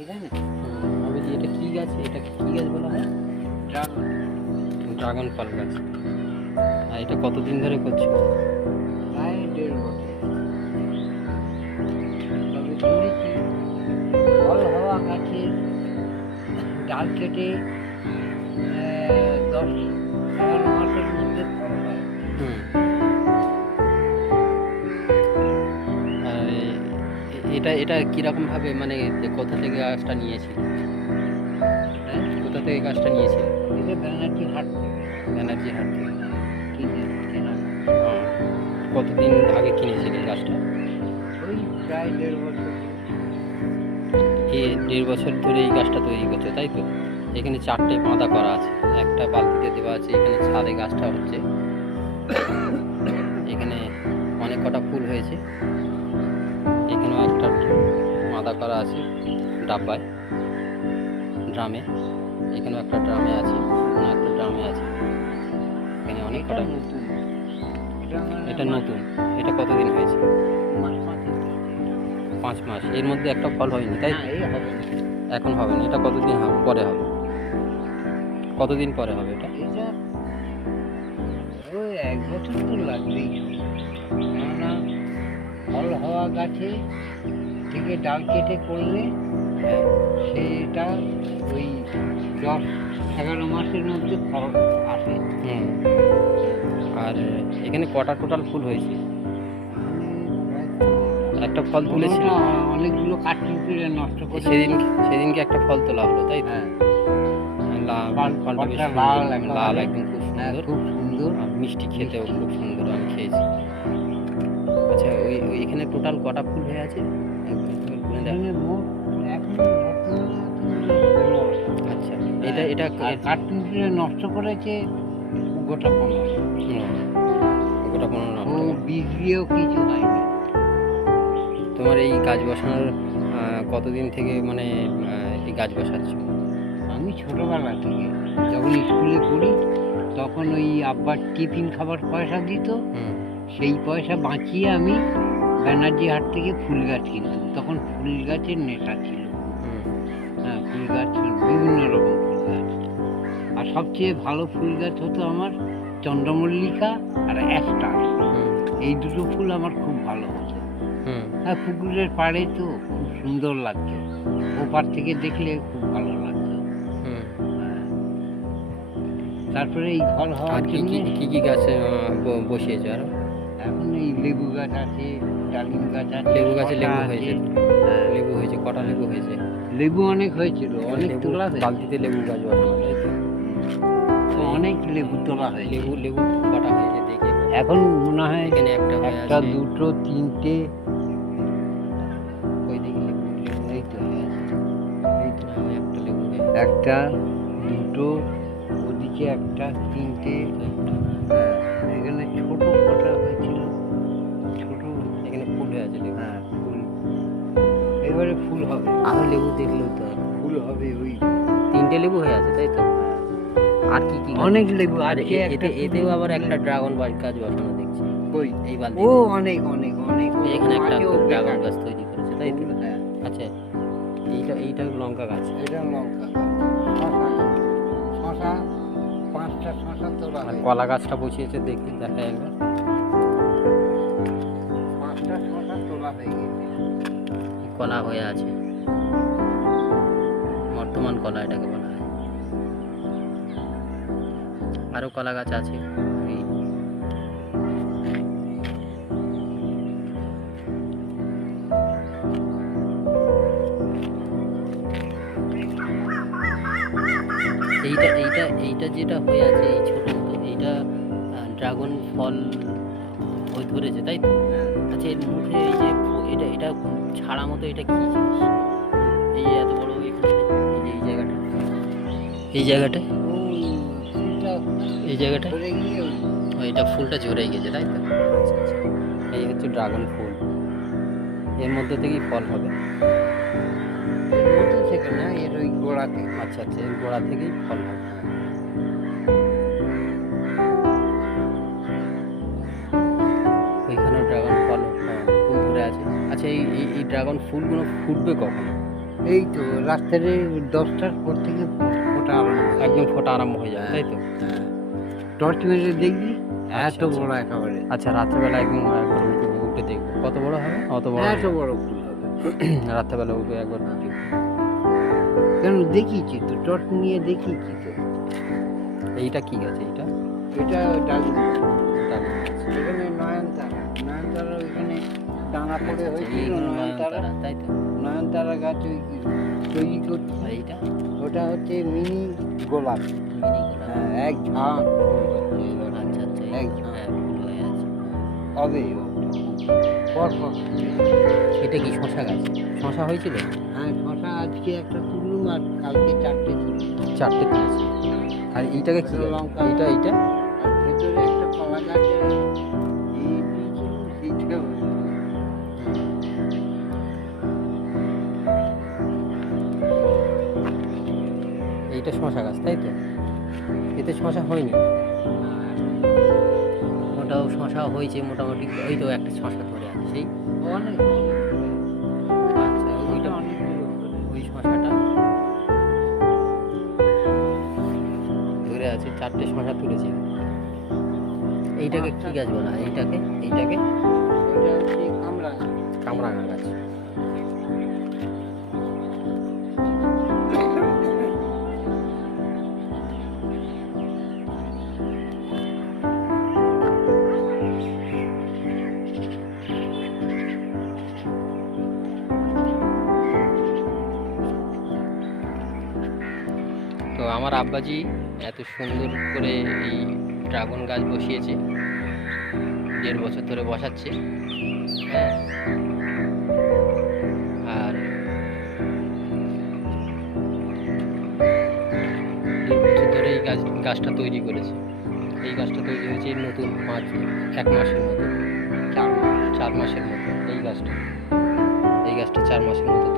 এইখানে আমি বলছি এটা কি গাছ? এটা কি গাছ বলা হয়? ড্রাগন ড্রাগন ফল গাছ। আর এটা কতদিন ধরে করছো? প্রায় 1.5 বছর। তবে শুনেছি ফল হওয়া গাছের ডাল কেটে 10-11 মাসের মধ্যে ফল হয়। হুম। আর এটা এটা কীরকম ভাবে, মানে কোথা থেকে গাছটা নিয়েছিল? হ্যাঁ, কোথা থেকে গাছটা নিয়েছিল? এটা ব্যানার্জি হাট থেকে ব্যানার্জি হাট থেকে। কেনা গাছ। কতদিন আগে কিনেছিলেন গাছটা? ওই প্রায় 1.5 বছর। এই 1.5 বছর ধরে এই গাছটা তৈরি করছে, তাই তো? এখানে 4টে বাঁধা করা আছে, একটা বালতিতে দেওয়া আছে। এখানে ছাদে গাছটা হচ্ছে। এখানে অনেক কটা ফুল হয়েছে। এখানেও একটা বাঁধা করা আছে ডাব্বায়, ড্রামে। এখানেও একটা ড্রামে আছে, কোনো একটা ড্রামে আছে। এখানে অনেক এটা কটা। নতুন। এটা নতুন। এটা কতদিন হয়েছে? মাস পাঁচেক হয়েছে। 5 মাস। এর মধ্যে একটা ফল হয়নি, তাই না, তো? এই হবে না। এখন হবে না। এটা কতদিন পরে হবে? কতদিন পরে হবে এটা? এটা ওই 1 বছর তো লাগবেই। কেননা ফল হওয়া গাছে থেকে ডাল কেটে করলে সেটা ওই 10-11 মাসের মধ্যে ফল আসে। হুম। আর এখানে কটা টোটাল ফুল হয়েছে? একটা ফল তুলেছিল কোনোটা অনেকগুলো কাটিং করে নষ্ট করে সেদিনকে একটা ফল তোলা হলো, তাই তো? হ্যাঁ, ফলটা বেশ ফলটা লাল সুন্দর, একেবারে। লাল একদম, খুব হ্যাঁ, সুন্দর। খুব সুন্দর। আর মিষ্টি, খেতেও খুব সুন্দর, আমি খেয়েছি। আচ্ছা, ওই এখানে টোটাল কটা ফুল হয়ে আছে? একবার গুনে দেখো। এখানে মোট এখন বর্তমানে আছে 15টা। আচ্ছা, এটা আর কাটিং করে নষ্ট করেছে গোটা 15। ওটা কোনো ও নষ্ট। বীজ দিয়েও কিছু হয়নি। তোমার এই গাছ বসানোর কতদিন থেকে, মানে এই গাছ বসাচ্ছ? আমি ছোটবেলা থেকে যখন স্কুলে পড়ি তখন ওই আব্বার টিফিন খাবার পয়সা দিত, হুম। সেই পয়সা বাঁচিয়ে আমি ব্যানার্জি হাট থেকে ফুল গাছ কিনতাম। তখন ফুল গাছের নেশা ছিল। হুম। হ্যাঁ, ফুল গাছ, বিভিন্ন রকম ফুল গাছ। আর সবচেয়ে ভালো ফুল গাছ হতো আমার চন্দ্রমল্লিকা আর অ্যাস্টার। হুম। এই দুটো ফুল আমার খুব ভালো হতো। হুম। হ্যাঁ, পুকুরের পাড়ে তো খুব সুন্দর লাগতো। ওপার থেকে দেখলে খুব ভালো লাগতো। হুম। হ্যাঁ। তারপরে এই ফল আর হওয়ার কি জন্যে কি কি গাছ বসিয়েছো আরো? এখন এই লেবু গাছ আছে, ডালিম গাছ আছে, লেবু গাছে শসা লেবু আছে। হয়েছে? হ্যাঁ, লেবু হয়েছে, কটা লেবু হয়েছে? লেবু অনেক হয়েছিল, অনেক লেবু তোলা হয়েছে। বালতিতে লেবু গাছ বসানো, তাই তো? অনেক লেবু তোলা হয়েছে। লেবু কটা হয়েছে দেখে? এখন মনে হয় এখানে একটা হয়ে একটা, আছে। দুটো, তিনটে। ওই দিকে লেবু এই তো এই তো একটা লেবু হয়ে আছে। একটা, দুটো, ওদিকে একটা, তিনটে। এখানে ছোট কটা হয়েছিল, ছোট। এখানে ফুল হয়ে আছে লেবু। হ্যাঁ, ফুল এবারে ফুল হবে। আরো লেবু দেখলেও তো আর। ফুল হবে ওই 3টে লেবু হয়ে আছে, তাই তো? আর কি কি গাছ? অনেক লেবু আর আছে। এতেও আবার একটা ড্রাগন গাছ বসানো দেখছি কই এই বালতি। ও অনেক অনেক অনেক এখানে একটা মাঝেও ড্রাগন বেকার। গাছ তৈরি করেছে, তাই তো? হ্যাঁ, আচ্ছা, এইটা লঙ্কা গাছ। এটা লঙ্কা গাছ। শশা, শশা 5টা শশা তোলা আর হয়েছে। কলা গাছটা বসিয়েছে, দেখি দেখা একবার। 5টা শশা তোলা হয়ে গেছে। কলা হয়ে আছে, বর্তমান কলা এটাকে বলা হয়। আরো কলা গাছ আছে। এই এইটা যেটা হয়ে আছে, এই ছোট মতো, এইটা ড্রাগন ফল ওই ধরেছে, তাই তো? আচ্ছা, এর মুখে এই যে এটা ছাড়া মতো, এটা কি জিনিস? এই যে এত বড় এখানে, এই যে এই জায়গাটা, ওই ফুলটা এই জায়গাটা, ধরে গিয়ে এটা ফুলটা ঝরে গেছে, তাই তো? আচ্ছা, আচ্ছা। এই হচ্ছে ড্রাগন ফুল, এর মধ্যে থেকেই ফল হবে। এর মধ্যে থেকে না, এর ওই গোড়া থেকে। আচ্ছা, আচ্ছা, এর গোড়া থেকেই ফল হবে। ওইখানেও ড্রাগন ফুল ধরে আছে। আচ্ছা, এই ড্রাগন ফুলগুলো ফুটবে কখন? এই তো রাত্রে 10টার পর থেকে ফোটা আরম্ভ হয়। একদম ফোটা আরম্ভ হয়ে যায়, তাই তো? হ্যাঁ। টর্চ মেরে দেখবি এত আচ্ছা, বড় একেবারে, আচ্ছা, রাত্রেবেলা একদম একবার উঠে দেখবো কত বড় হবে, অত বড় এত বড় ফুল হবে। রাত্রেবেলা উঠে একবার দেখবো। কেন দেখিয়েছি তো, টর্চ নিয়ে দেখিয়েছি তো। এইটা কি গাছ এইটা? এটা ডালিম গাছ। ডালিম গাছ। এখানে নয়নতারা ওইখানে দানা পড়ে আচ্ছা, হয়েছিল, এইগুলো নয়নতারা। নয়নতারা, তাই তো? নয়নতারা গাছ ওই তৈরি করছি। আর এইটা ওটা হচ্ছে মিনি গোলাপ। মিনি গোলাপ। হ্যাঁ, এক ঝাঁক ফুল হচ্ছে এবার। আচ্ছা, আচ্ছা, এই এক তো, ঝাঁক হ্যাঁ, ফুল হয়ে আছে। হবে পর পর ফুটবে। এটা কি শশা গাছ? শশা হয়েছিল? হ্যাঁ, শশা আজকে একটা তুললুম আর কালকে 4টে তুললুম। 4টে তুলেছি। আর এইটাকে কি গাছ? লঙ্কা। এইটা আর ভেতরে একটা কলা গাছের সেইটা হয়েছে। এইটা শশা গাছ, তাই তো? এতে শশা হয়নি? ওটাও শশা হয়েছে মোটামুটি, ওই তো একটা শশা ধরে আছে সেই। অনেক আচ্ছা, ওইটা অনেক ওই শশাটা ধরে আছে, 4টে শশা তুলেছি। এইটাকে কি গাছ বলা হয়? এইটাকে ওইটা হচ্ছে কামরাঙা। কামরাঙা গাছ। তো আমার আব্বাজি এত সুন্দর করে এই ড্রাগন গাছ বসিয়েছে, 1.5 বছর ধরে বসাচ্ছে। হ্যাঁ, আর 1.5 বছর ধরে এই গাছটা তৈরি করেছে। এই গাছটা তৈরি হয়েছে নতুন 1 মাসের মতো, 4 মাসের মতো। এই গাছটা 4 মাসের মতো